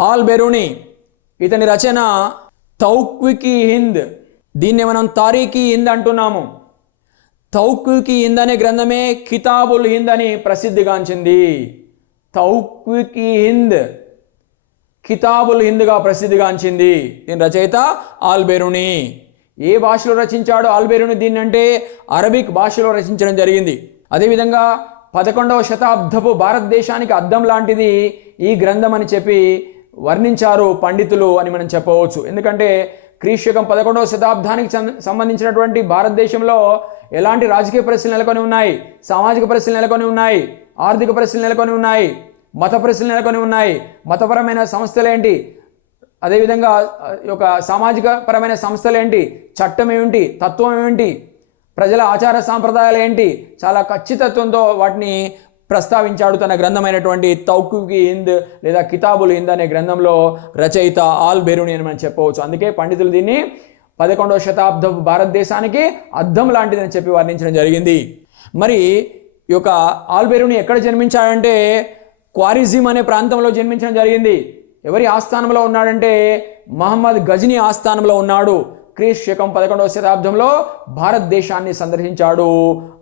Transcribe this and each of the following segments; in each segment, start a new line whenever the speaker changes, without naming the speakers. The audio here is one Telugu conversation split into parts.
ఆల్ బెరూని ఇతని రచన తౌక్వికి హింద్. దీన్ని మనం తారీఖీ హింద్ అంటున్నాము. తౌక్వికి హింద్ అనే గ్రంథమే కితాబుల్ హింద్ అని ప్రసిద్ధిగాంచింది. తౌక్వికి హింద్ కితాబుల్ హింద్గా ప్రసిద్ధిగాంచింది. దీని రచయిత ఆల్బెరుని. ఏ భాషలో రచించాడో ఆల్బెరుని దీన్ని అంటే అరబిక్ భాషలో రచించడం జరిగింది. అదేవిధంగా పదకొండవ శతాబ్దపు భారతదేశానికి అద్దం లాంటిది ఈ గ్రంథం అని చెప్పి వర్ణించారు పండితులు అని మనం చెప్పవచ్చు. ఎందుకంటే క్రీశకం పదకొండవ శతాబ్దానికి సంబంధించినటువంటి భారతదేశంలో ఎలాంటి రాజకీయ పరిస్థితులు నెలకొని ఉన్నాయి? సామాజిక పరిస్థితులు నెలకొని ఉన్నాయి? ఆర్థిక పరిస్థితులు నెలకొని ఉన్నాయి? మత పరిస్థితులు నెలకొని ఉన్నాయి? మతపరమైన సంస్థలేంటి అదేవిధంగా యొక్క సామాజిక పరమైన సంస్థలు ఏంటి? చట్టం ఏమిటి? తత్వం ఏమిటి? ప్రజల ఆచార సాంప్రదాయాలు ఏంటి? చాలా ఖచ్చితత్వంతో వాటిని ప్రస్తావించాడు తన గ్రంథమైనటువంటి తౌకుకి హింద్ లేదా కితాబుల్ హింద్ అనే గ్రంథంలో రచయిత ఆల్ బెరుని అని మనం చెప్పవచ్చు. అందుకే పండితులు దీన్ని పదకొండవ శతాబ్దపు భారతదేశానికి అద్దం లాంటిదని చెప్పి వర్ణించడం జరిగింది. మరి ఈ యొక్క ఆల్బెరుని ఎక్కడ జన్మించాడంటే క్వారిజిమ్ అనే ప్రాంతంలో జన్మించడం జరిగింది. ఎవరి ఆస్థానంలో ఉన్నాడంటే మహమ్మద్ గజనీ ఆస్థానంలో ఉన్నాడు. క్రీస్ శకం పదకొండవ శతాబ్దంలో భారతదేశాన్ని సందర్శించాడు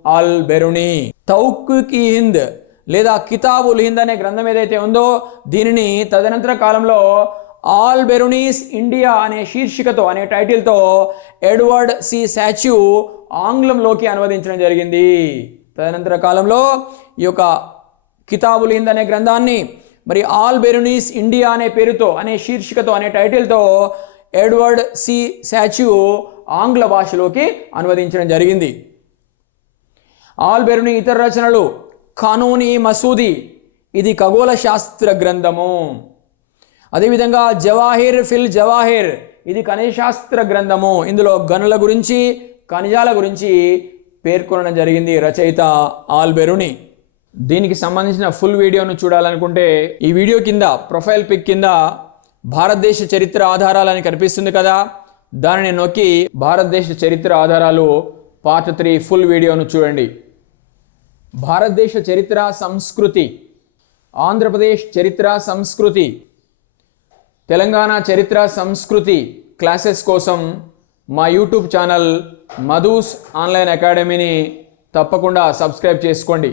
ఆల్ బెరుని తౌక్కి హింద్ లేదా కితాబుల్ హింద్ అనే గ్రంథం ఏదైతే ఉందో దీనిని తదనంతర కాలంలో ఆల్ బెరునీస్ ఇండియా అనే శీర్షికతో అనే టైటిల్తో ఎడ్వర్డ్ సి శాచ్యూ ఆంగ్లంలోకి అనువదించడం జరిగింది. తదనంతర కాలంలో ఈ యొక్క కితాబుల్ హింద్ అనే గ్రంథాన్ని మరి ఆల్ బెరునీస్ ఇండియా అనే పేరుతో అనే శీర్షికతో అనే టైటిల్తో ఎడ్వర్డ్ సి. శాచ్యూ ఆంగ్ల భాషలోకి అనువదించడం జరిగింది. ఆల్బెరుని ఇతర రచనలు ఖానూని మసూది ఇది ఖగోళ శాస్త్ర గ్రంథము. అదేవిధంగా జవాహిర్ ఫిల్ జవాహిర్ ఇది ఖనిజశాస్త్ర గ్రంథము. ఇందులో గనుల గురించి ఖనిజాల గురించి పేర్కొనడం జరిగింది రచయిత ఆల్బెరుని. దీనికి సంబంధించిన ఫుల్ వీడియోను చూడాలనుకుంటే ఈ వీడియో కింద ప్రొఫైల్ పిక్ కింద భారతదేశ చరిత్ర ఆధారాలని కనిపిస్తుంది కదా? దానిని నొక్కి భారతదేశ చరిత్ర ఆధారాలు పార్ట్ త్రీ ఫుల్ వీడియోను చూడండి. భారతదేశ చరిత్ర సంస్కృతి ఆంధ్రప్రదేశ్ చరిత్ర సంస్కృతి తెలంగాణ చరిత్ర సంస్కృతి క్లాసెస్ కోసం మా యూట్యూబ్ ఛానల్ మధుస్ ఆన్లైన్ అకాడమీని తప్పకుండా సబ్స్క్రైబ్ చేసుకోండి.